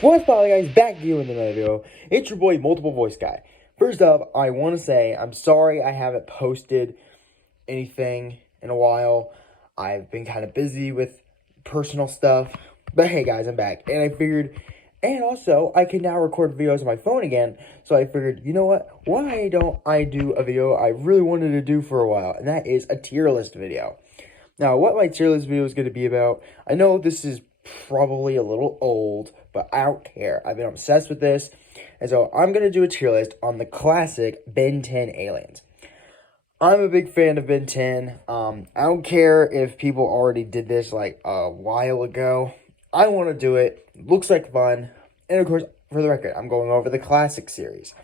What's up, guys? Back to you in another video. It's your boy, Multiple Voice Guy. First up, I want to say I'm sorry I haven't posted anything in a while. I've been kind of busy with personal stuff. But hey, guys, I'm back. And I figured, and also, I can now record videos on my phone again. So I figured, you know what? Why don't I do a video I really wanted to do for a while? And that is a tier list video. Now, what my tier list video is going to be about, I know this is probably a little old, but I don't care. I've been obsessed with this, and so I'm going to do a tier list on the classic Ben 10 aliens. I'm a big fan of Ben 10. I don't care if people already did this like a while ago. I want to do it. Looks like fun. And of course, for the record, I'm going over the classic series.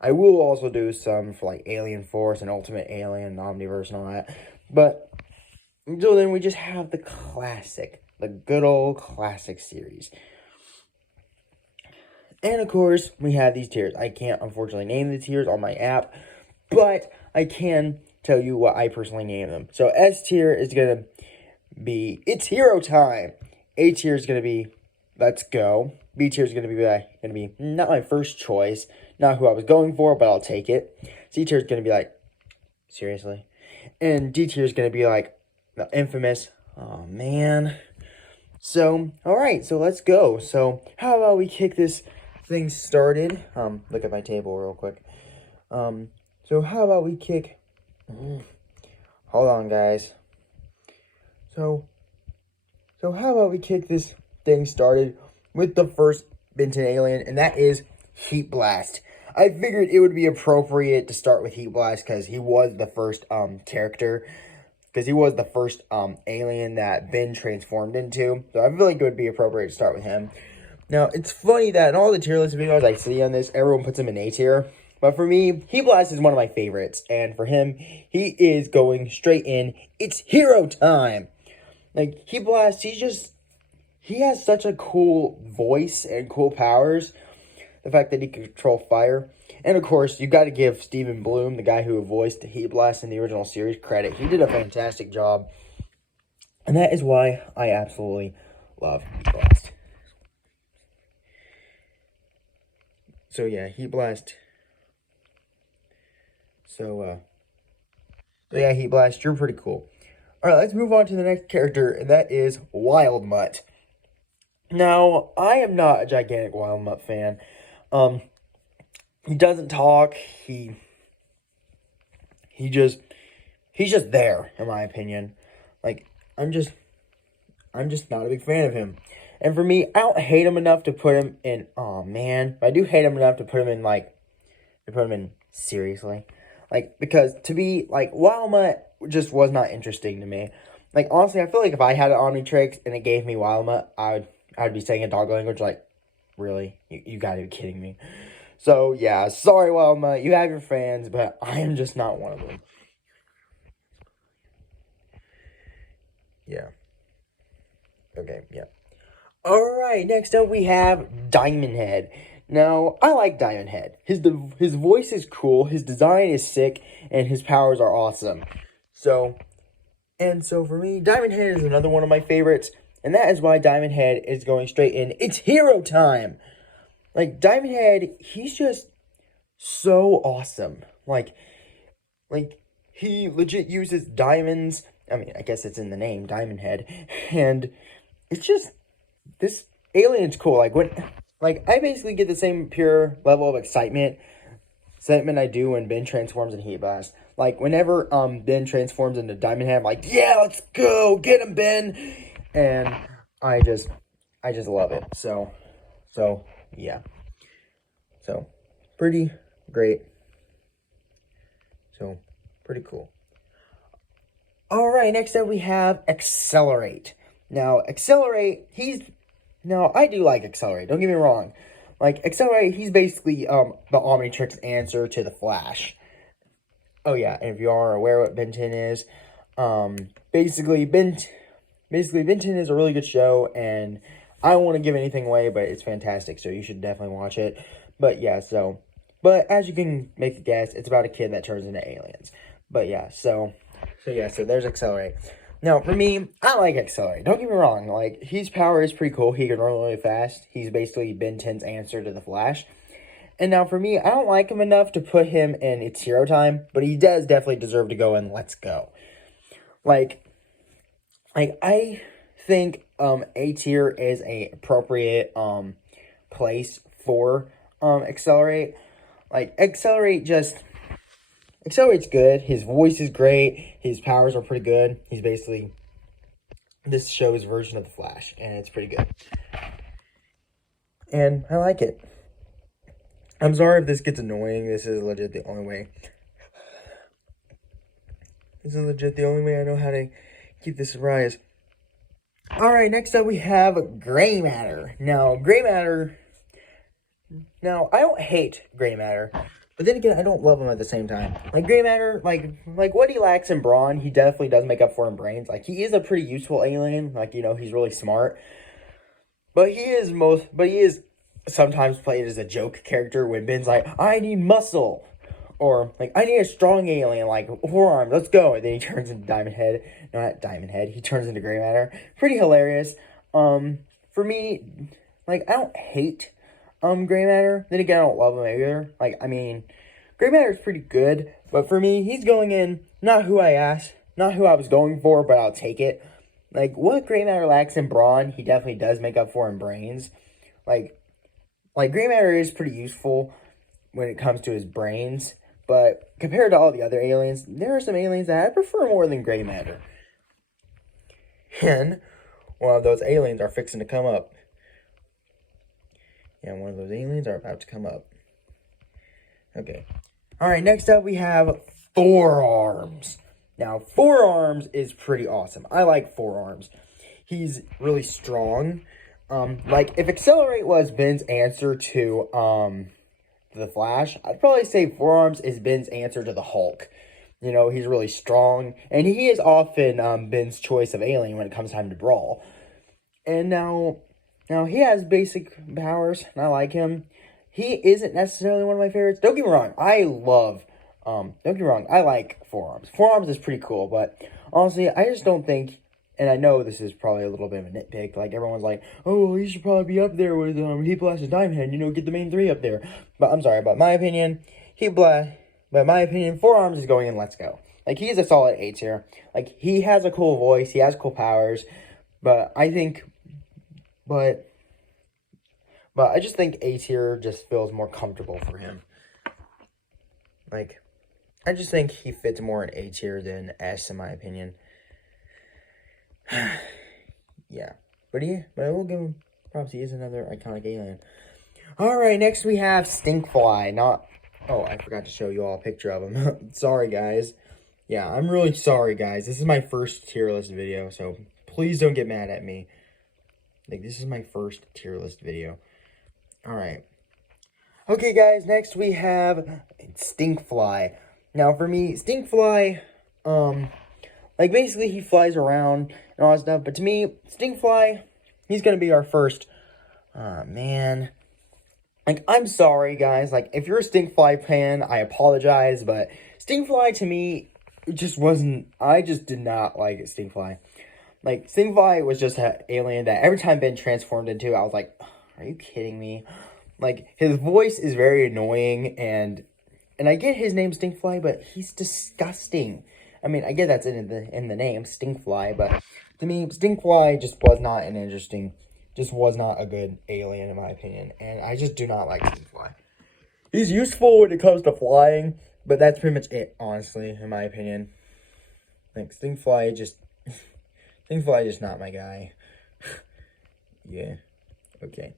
I will also do some for like Alien Force and Ultimate Alien, Omniverse and all that. But until then, we just have the classic, the good old classic series. And of course, we have these tiers. I can't, unfortunately, name the tiers on my app, but I can tell you what I personally name them. So S tier is going to be, it's hero time. A tier is going to be, let's go. B tier is going to be not my first choice, not who I was going for, but I'll take it. C tier is going to be like, seriously? And D tier is going to be like, the infamous, oh man. So, alright, so let's go. So, how about we kick this thing started? Look at my table real quick. So how about we kick, hold on guys. So how about we kick this thing started with the first Ben 10 alien, and that is Heat Blast. I figured it would be appropriate to start with Heat Blast because he was the first character. Because he was the first alien that Ben transformed into. So I feel like it would be appropriate to start with him. Now, it's funny that in all the tier list videos I see on this, everyone puts him in A tier. But for me, Heat Blast is one of my favorites. And for him, he is going straight in. It's hero time. Like, Heat Blast, he has such a cool voice and cool powers. The fact that he can control fire. And of course, you got to give Steven Bloom, the guy who voiced Heat Blast in the original series, credit. He did a fantastic job. And that is why I absolutely love Heat Blast. So yeah, Heat Blast. So yeah, Heat Blast, you're pretty cool. Alright, let's move on to the next character, and that is Wild Mutt. Now, I am not a gigantic Wild Mutt fan. He doesn't talk. He's just there, in my opinion. Like, I'm just not a big fan of him. And for me, I don't hate him enough to put him in, oh man, but I do hate him enough to put him in, like, seriously. Like, because to be, like, Wild Mutt just was not interesting to me. Like, honestly, I feel like if I had an Omnitrix and it gave me Wild Mutt, I'd be saying a dog language, like, really? You gotta be kidding me. So, yeah, sorry, Wild Mutt, you have your fans, but I am just not one of them. Yeah. Okay, yeah. Alright, next up we have Diamond Head. Now, I like Diamond Head. His voice is cool, his design is sick, and his powers are awesome. So for me, Diamond Head is another one of my favorites, and that is why Diamond Head is going straight in. It's hero time! Like, Diamond Head, he's just so awesome. Like, he legit uses diamonds. I mean, I guess it's in the name, Diamond Head. And it's just, this alien's cool. Like, I basically get the same pure level of excitement I do when Ben transforms in Heat Blast. Like, whenever Ben transforms into Diamond Head, I'm like, yeah, let's go, get him, Ben! And I just love it. So, yeah. So, pretty great. So, pretty cool. Alright, next up we have Accelerate. Now, Accelerate, now, I do like Accelerate, don't get me wrong. Like, Accelerate, he's basically the Omnitrix answer to the Flash. Oh yeah, and if you are aware what Ben 10 is, basically Ben 10 is a really good show, and I don't want to give anything away, but it's fantastic, so you should definitely watch it. But yeah, but as you can make a guess, it's about a kid that turns into aliens. But yeah, so there's Accelerate. Now, for me, I like Accelerate. Don't get me wrong. Like, his power is pretty cool. He can run really fast. He's basically Ben 10's answer to the Flash. And now, for me, I don't like him enough to put him in It's Hero Time, but he does definitely deserve to go in Let's Go. Like I think A tier is a appropriate place for Accelerate. Like Accelerate's good. His voice is great. His powers are pretty good. He's basically this show's version of the Flash, and it's pretty good. And I like it. I'm sorry if this gets annoying. This is legit the only way. This is legit the only way I know how to keep this a rise. Alright, next up we have Gray Matter. Now, I don't hate Gray Matter, but then again, I don't love him at the same time. Like, Gray Matter, like what he lacks in brawn, he definitely does make up for in brains. Like, he is a pretty useful alien. Like, you know, he's really smart. But he is sometimes played as a joke character when Ben's like, I need muscle. Or, like, I need a strong alien, like, forearm, let's go. And then he turns into Diamond Head. No, not Diamond Head. He turns into Gray Matter. Pretty hilarious. For me, like, I don't hate, Gray Matter. Then again, I don't love him either. Like, I mean, Gray Matter is pretty good. But for me, he's going in, not who I was going for, but I'll take it. Like, what Gray Matter lacks in brawn, he definitely does make up for in brains. Like Gray Matter is pretty useful when it comes to his brains. But compared to all the other aliens, there are some aliens that I prefer more than Gray Matter. And one of those aliens are fixing to come up. Yeah, one of those aliens are about to come up. Okay. Alright, next up we have Four Arms. Now, Four Arms is pretty awesome. I like Four Arms. He's really strong. Like, if Accelerate was Ben's answer to, the Flash, I'd probably say Four Arms is Ben's answer to the Hulk. You know, he's really strong, and he is often Ben's choice of alien when it comes time to brawl. And now he has basic powers, and I like him. He isn't necessarily one of my favorites. Don't get me wrong, I like Four Arms. Four Arms is pretty cool, but honestly, I just don't think, and I know this is probably a little bit of a nitpick, like, everyone's like, oh, well, he should probably be up there with, Heat Blast and Diamond Head, you know, get the main three up there. But I'm sorry, but my opinion, Four Arms is going in Let's Go. Like, he's a solid A tier. Like, he has a cool voice, he has cool powers, but I just think A tier just feels more comfortable for him. Like, I just think he fits more in A tier than S, in my opinion. Yeah. But I will give him props. He is another iconic alien. Alright, next we have Stinkfly. Oh, I forgot to show you all a picture of him. Sorry, guys. Yeah, I'm really sorry, guys. This is my first tier list video, so please don't get mad at me. Like, this is my first tier list video. Alright. Okay, guys, next we have Stinkfly. Now, for me, Stinkfly, like, basically, he flies around and all that stuff. But to me, Stinkfly, he's going to be our first. Man. Like, I'm sorry, guys. Like, if you're a Stinkfly fan, I apologize. But Stinkfly, to me, it just wasn't. I just did not like Stinkfly. Like, Stinkfly was just an alien that every time Ben transformed into, I was like, are you kidding me? Like, his voice is very annoying. And I get his name Stinkfly, but he's disgusting. I mean, I get that's in the name, Stinkfly, but to me, Stinkfly just was not a good alien, in my opinion, and I just do not like Stinkfly. He's useful when it comes to flying, but that's pretty much it, honestly, in my opinion. Like, Stinkfly just not my guy. Yeah, okay.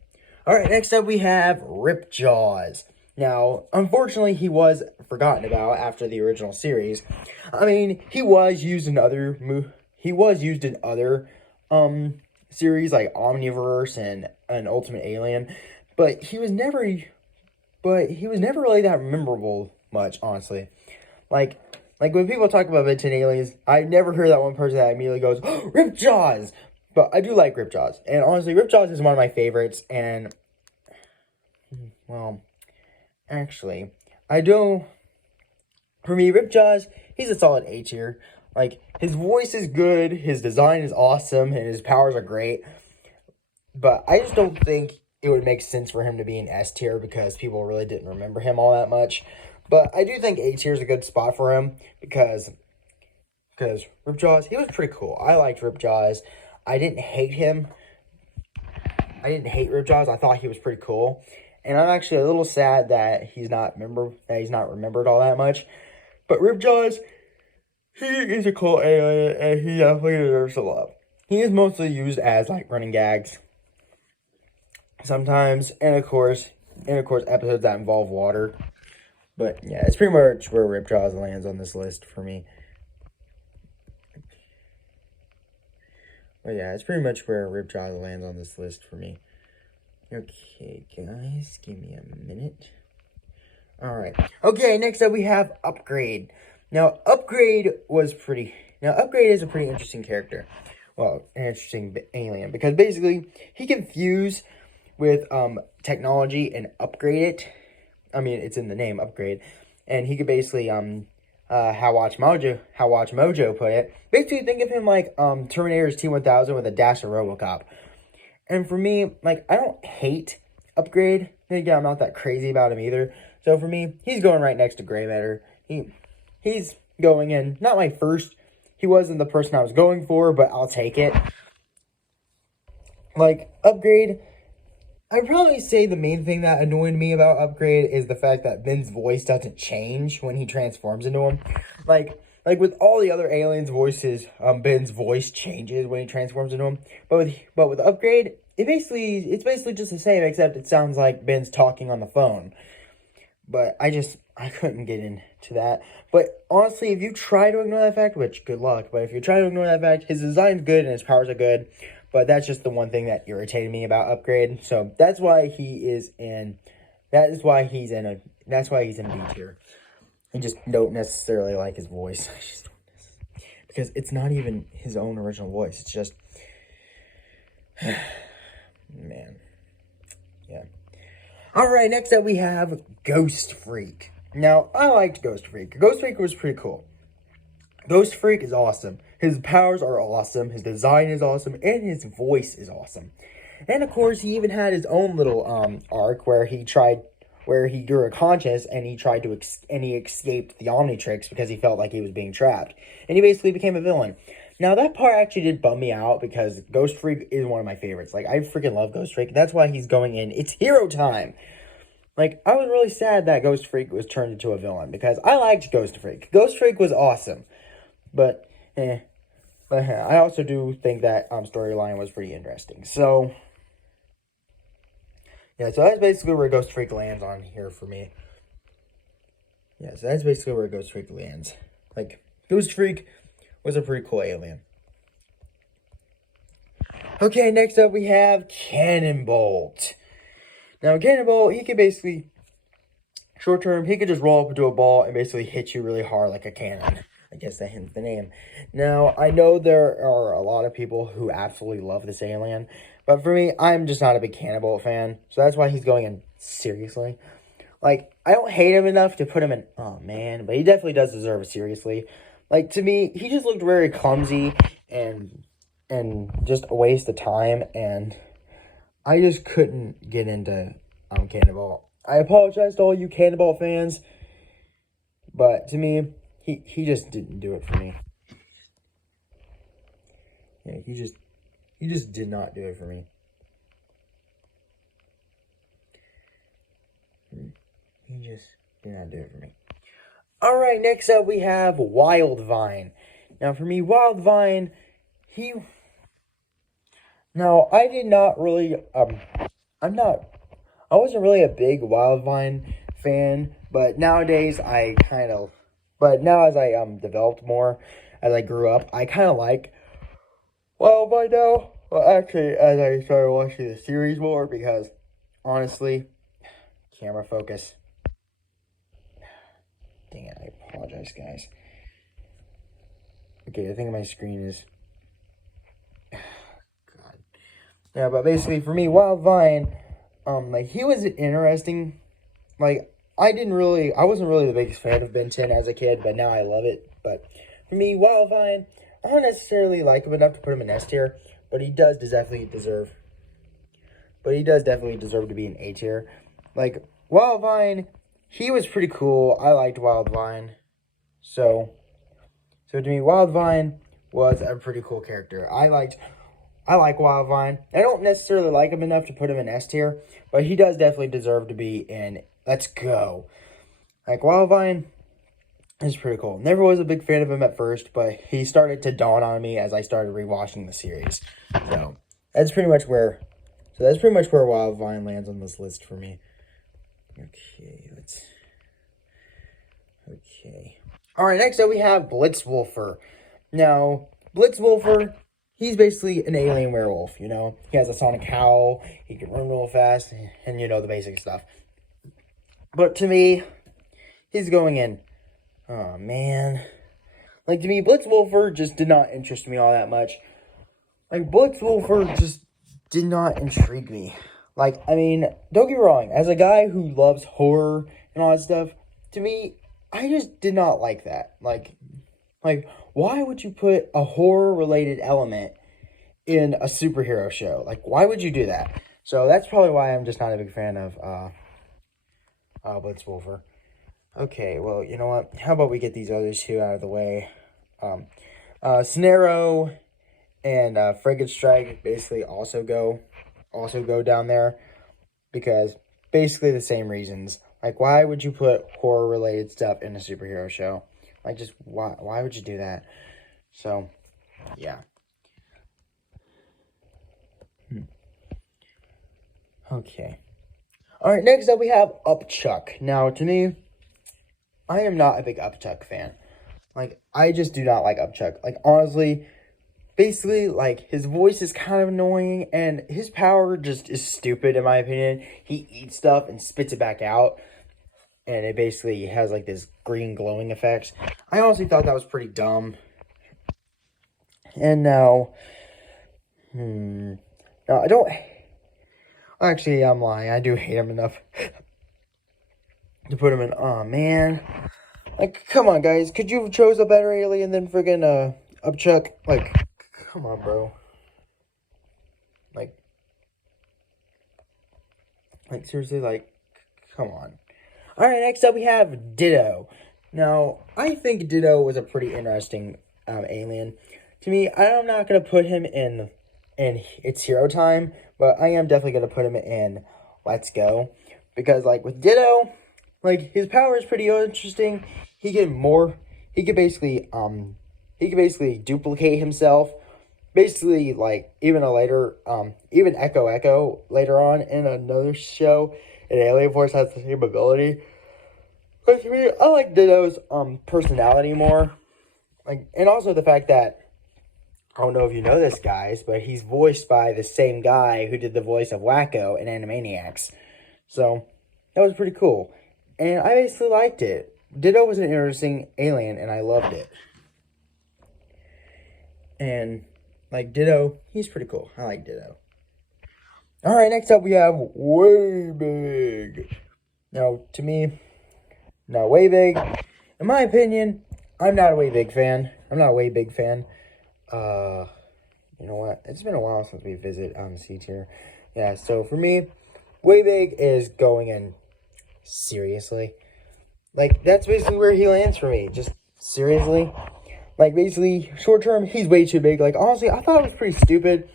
Alright, next up we have Ripjaws. Now, unfortunately, he was forgotten about after the original series. I mean, he was used in other series like Omniverse and Ultimate Alien, but he was never really that memorable much, honestly. Like when people talk about Ben 10 aliens, I never hear that one person that immediately goes, oh, Ripjaws! But I do like Ripjaws, and honestly, Ripjaws is one of my favorites, and, well, actually, for me, Ripjaws, he's a solid A tier. Like, his voice is good, his design is awesome, and his powers are great. But I just don't think it would make sense for him to be in S tier because people really didn't remember him all that much. But I do think A tier is a good spot for him because Ripjaws, he was pretty cool. I liked Ripjaws. I didn't hate him. I didn't hate Ripjaws. I thought he was pretty cool. And I'm actually a little sad that he's not remembered all that much. But Ripjaws, he is a cool alien, and he definitely deserves a love. He is mostly used as like running gags sometimes, and of course episodes that involve water. But yeah, it's pretty much where Ripjaws lands on this list for me. But yeah, it's pretty much where Ripjaws lands on this list for me. Okay, guys, give me a minute. Alright. Okay, next up we have Upgrade. Now, Upgrade is a pretty interesting character. Well, an interesting alien. Because basically, he can fuse with technology and upgrade it. I mean, it's in the name, Upgrade. And he could basically, how Watch Mojo put it, basically think of him like Terminator's T-1000 with a dash of RoboCop. And for me, like, I don't hate Upgrade. Then again, I'm not that crazy about him either. So for me, he's going right next to Grey Matter. He's going in, not my first. He wasn't the person I was going for, but I'll take it. Like, Upgrade, I'd probably say the main thing that annoyed me about Upgrade is the fact that Ben's voice doesn't change when he transforms into him. Like with all the other aliens' voices, Ben's voice changes when he transforms into him. But with Upgrade, it's basically just the same, except it sounds like Ben's talking on the phone. But I couldn't get into that. But honestly, if you try to ignore that fact, which good luck, but if you try to ignore that fact, his design's good and his powers are good. But that's just the one thing that irritated me about Upgrade. So that's why he's in B tier. I just don't necessarily like his voice. Because it's not even his own original voice. It's just, man. Yeah. Alright, next up we have Ghost Freak. Now, I liked Ghost Freak. Ghost Freak was pretty cool. Ghost Freak is awesome. His powers are awesome. His design is awesome. And his voice is awesome. And of course, he even had his own little arc where he grew a conscience and he escaped the Omnitrix because he felt like he was being trapped. And he basically became a villain. Now, that part actually did bum me out because Ghost Freak is one of my favorites. Like, I freaking love Ghost Freak. That's why he's going in. It's hero time. Like, I was really sad that Ghost Freak was turned into a villain because I liked Ghost Freak. Ghost Freak was awesome. But I also do think that storyline was pretty interesting. So, yeah, so that's basically where Ghost Freak lands on here for me. Yeah, so that's basically where Ghost Freak lands. Like, Ghost Freak was a pretty cool alien. Okay, next up we have Cannonbolt. Now, Cannonbolt, he could basically, short term, he could just roll up into a ball and basically hit you really hard like a cannon. I guess that hence the name. Now, I know there are a lot of people who absolutely love this alien. But for me, I'm just not a big Cannonbolt fan. So that's why he's going in seriously. Like, I don't hate him enough to put him in, oh man. But he definitely does deserve a seriously. Like, to me, he just looked very clumsy and just a waste of time. And I just couldn't get into Cannonbolt. I apologize to all you Cannonbolt fans. But to me, he just didn't do it for me. Yeah, he just did not do it for me. He just did not do it for me. Alright, next up we have Wildvine. Now for me, Wildvine, now I did not really, I wasn't really a big Wildvine fan, but nowadays but now as I developed more, as I grew up, I kind of like Wildvine now. Well, actually, as I started watching the series more, because honestly, camera focus. Dang it, I apologize, guys. Okay, I think my screen is... God. Yeah, but basically, for me, Wildvine, like, he was interesting. Like, I wasn't really the biggest fan of Ben 10 as a kid, but now I love it. But for me, Wildvine, I don't necessarily like him enough to put him in S tier, but he does definitely deserve. But he does definitely deserve to be an A tier. Like Wildvine, he was pretty cool. I liked Wildvine, so to me, Wildvine was a pretty cool character. I like Wildvine. I don't necessarily like him enough to put him in S tier, but he does definitely deserve to be in Let's Go. Like Wildvine is pretty cool. Never was a big fan of him at first, but he started to dawn on me as I started rewatching the series. So that's pretty much where Wildvine lands on this list for me. Okay. All right, next up we have Blitzwolfer. Now, Blitzwolfer, he's basically an alien werewolf, you know? He has a sonic howl, he can run real fast, and you know, the basic stuff. But to me, he's going in. Oh, man. Like, to me, Blitzwolfer just did not interest me all that much. Like, Blitzwolfer just did not intrigue me. Like, I mean, don't get me wrong. As a guy who loves horror and all that stuff, to me, I just did not like that. Like, why would you put a horror-related element in a superhero show? Like, why would you do that? So that's probably why I'm just not a big fan of Blitzwolfer. Okay, well, you know what? How about we get these other two out of the way? Snarrow and Frigate Strike basically also go down there because basically the same reasons. Like, why would you put horror-related stuff in a superhero show? Like, just why would you do that? So, yeah. Okay. All right, next up we have Upchuck. Now, to me, I am not a big Upchuck fan. Like, I just do not like Upchuck. Like, honestly, basically, like, his voice is kind of annoying, and his power just is stupid, in my opinion. He eats stuff and spits it back out, and it basically has, like, this green glowing effect. I honestly thought that was pretty dumb. And now, no, I don't... Actually, I'm lying. I do hate him enough to put him in. Oh, man. Like, come on, guys. Could you have chose a better alien than friggin' Upchuck? Like, come on, bro. Like, seriously, like, come on. Alright, next up we have Ditto. Now, I think Ditto was a pretty interesting alien. To me, I'm not going to put him in It's Hero Time, but I am definitely going to put him in Let's Go. Because, like, with Ditto, like, his power is pretty interesting. He could basically duplicate himself. Basically, like, even Echo later on in another show in Alien Force has the same ability. But to me, I like Ditto's personality more. Like, and also the fact that, I don't know if you know this, guys, but he's voiced by the same guy who did the voice of Wacko in Animaniacs. So, that was pretty cool. And I basically liked it. Ditto was an interesting alien, and I loved it. And, like, Ditto, he's pretty cool. I like Ditto. Alright, next up we have Waybig. Now, to me, Waybig, in my opinion, I'm not a Waybig fan. You know what? It's been a while since we visit C tier. Yeah, so for me, Waybig is going in seriously. Like, that's basically where he lands for me. Just seriously. Like, basically, short term, he's way too big. Like, honestly, I thought it was pretty stupid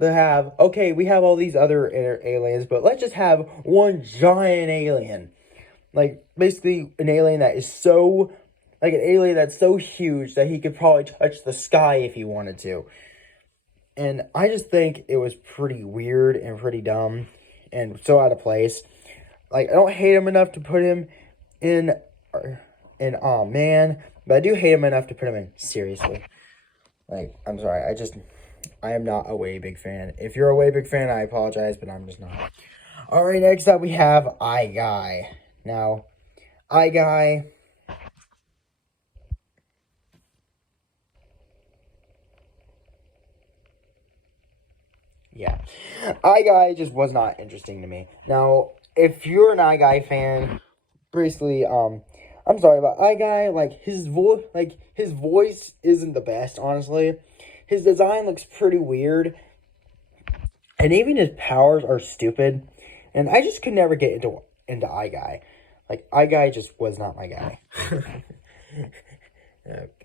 to have, okay, we have all these other aliens, but let's just have one giant alien. Like, basically, an alien that's so huge that he could probably touch the sky if he wanted to. And I just think it was pretty weird and pretty dumb and so out of place. Like, I don't hate him enough to put him in oh man, but I do hate him enough to put him in seriously. Like, I'm sorry, I am not a Waybig fan. If you're a Waybig fan, I apologize, but I'm just not. Alright, next up we have Eye-Guy. Now, Eye-Guy, yeah, Eye-Guy just was not interesting to me. Now, if you're an Eye-Guy fan, basically, I I'm sorry about Eye Guy. Like his voice isn't the best, honestly. His design looks pretty weird, and even his powers are stupid. And I just could never get into Eye Guy. Like Eye Guy just was not my guy.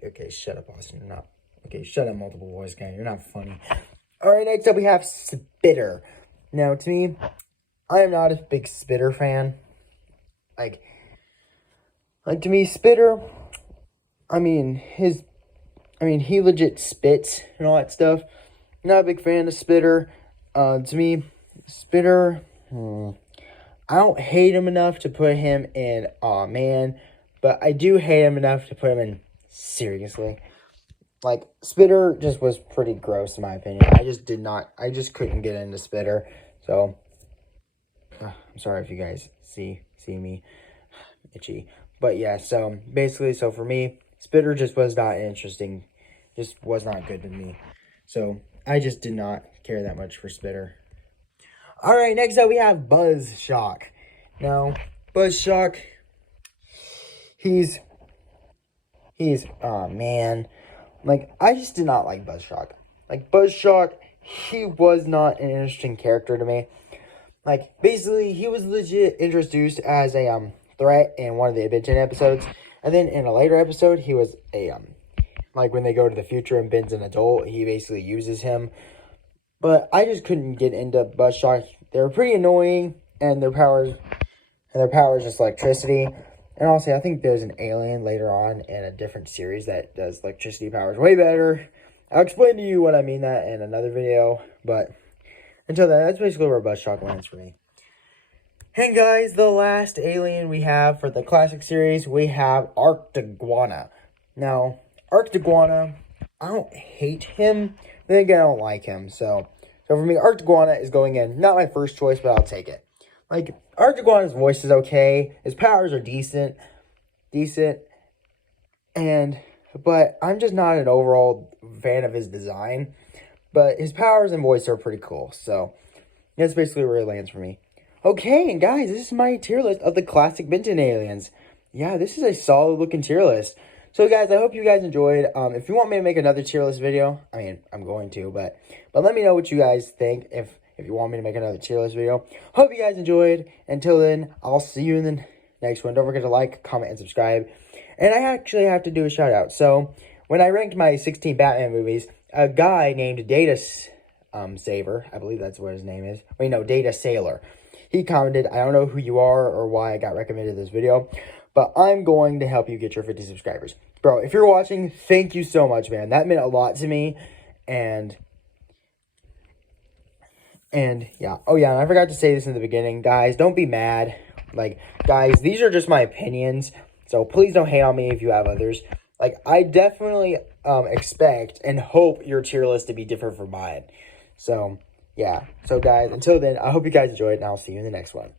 Okay, shut up, Austin. You're not. Okay, shut up, multiple voice guy. You're not funny. All right, next up we have Spitter. Now, to me, I am not a big Spitter fan. Like to me, Spitter. He legit spits and all that stuff. Not a big fan of Spitter. To me, Spitter. I don't hate him enough to put him in Aw Man, but I do hate him enough to put him in Seriously. Like, Spitter just was pretty gross in my opinion. I just couldn't get into Spitter. So, I'm sorry if you guys see me itchy. But yeah, so basically, for me, Spitter just was not interesting. Just was not good to me. So, I just did not care that much for Spitter. Alright, next up we have Buzzshock. Now, Buzzshock, oh man. Like, I just did not like Buzzshock. Like, Buzzshock, he was not an interesting character to me. Like, basically, he was legit introduced as a, threat in one of the Benton episodes. And then in a later episode, he was like, when they go to the future and Ben's an adult, he basically uses him. But I just couldn't get into Buzzshock. They were pretty annoying, and their powers just electricity. And also, I think there's an alien later on in a different series that does electricity powers way better. I'll explain to you what I mean that in another video. But until then, that's basically where Buzzshock lands for me. And guys, the last alien we have for the classic series, we have Arctiguana. Now, Arctiguana, I don't hate him. Then again, I don't like him. So for me, Arctiguana is going in. Not my first choice, but I'll take it. Like, Arctiguana's voice is okay. His powers are decent. But I'm just not an overall fan of his design. But his powers and voice are pretty cool. So, that's basically where it lands for me. Okay, and guys, this is my tier list of the classic Benton aliens. Yeah, this is a solid looking tier list. So, guys, I hope you guys enjoyed. If you want me to make another tier list video, I mean, I'm going to, but let me know what you guys think if you want me to make another tier list video. Hope you guys enjoyed. Until then, I'll see you in the next one. Don't forget to like, comment, and subscribe. And I actually have to do a shout out. So, when I ranked my 16 Batman movies, a guy named Data Saver, I believe that's what his name is. Wait, no, Data Sailor. He commented, I don't know who you are or why I got recommended this video, but I'm going to help you get your 50 subscribers. Bro, if you're watching, thank you so much, man. That meant a lot to me. And yeah. Oh, yeah, and I forgot to say this in the beginning. Guys, don't be mad. Like, guys, these are just my opinions. So please don't hate on me if you have others. Like, I definitely expect and hope your tier list to be different from mine. So, yeah. So, guys, until then, I hope you guys enjoyed, and I'll see you in the next one.